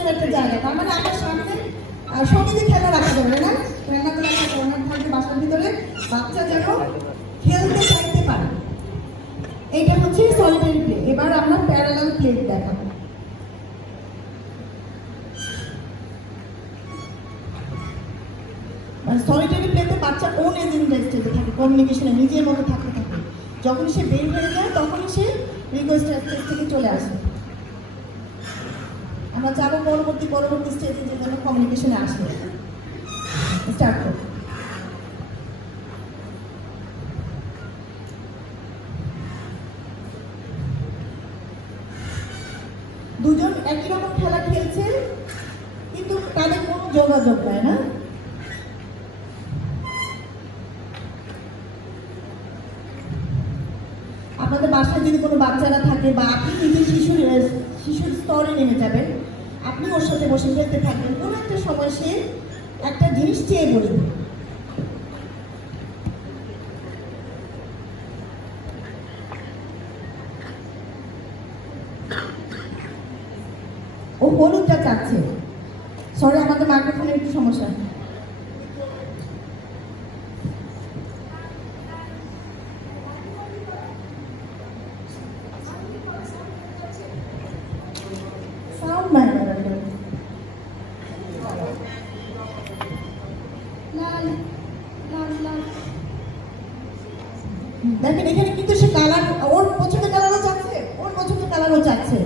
আকর্ষণের একটা জায়গা। তার মানে আমার সামনে সঙ্গীতে খেলা রাখা যাবে না, খেলনা করে একটা কর্নার থাকবে বাসার ভিতরে, বাচ্চা যেন খেলতে চাইতে পারে। এইটা হচ্ছে সলিটারি প্লে। এবার আমরা প্যারালাল প্লে দেখাবো। সলিটারি প্লেতে বাচ্চা ওন এজেন্ডা স্টেজে থাকে, কমিউনিকেশনে নিজের মতো থাকতে থাকে। যখন সে বের হয়ে যায় তখনই সে রিকোয়েস্টের স্টেজ থেকে চলে আসে। আমরা যাবো পরবর্তী স্টেজে যে জন্য কমিউনিকেশনে আসে। স্টার্ট করব। দুজন একই রকম খেলা খেলছে কিন্তু তাদের কোনো যোগাযোগ নাই না। আপনাদের বাসায় যদি কোনো বাচ্চারা থাকে বা আপনি নিজে শিশুর স্তরে নেমে যাবেন, আপনি ওর সাথে বসে খেলতে থাকবেন, কোনো একটা সময় সে একটা জিনিস চেয়ে বসবে। ও হলুদটা চাচ্ছে। সরি, আমাদের মাইক্রোফোনে একটু সমস্যা। দেখেন এখানে কিন্তু সে কালার, ওর পছন্দের কালারও চাচ্ছে, ওর পছন্দের কালারও চাচ্ছে।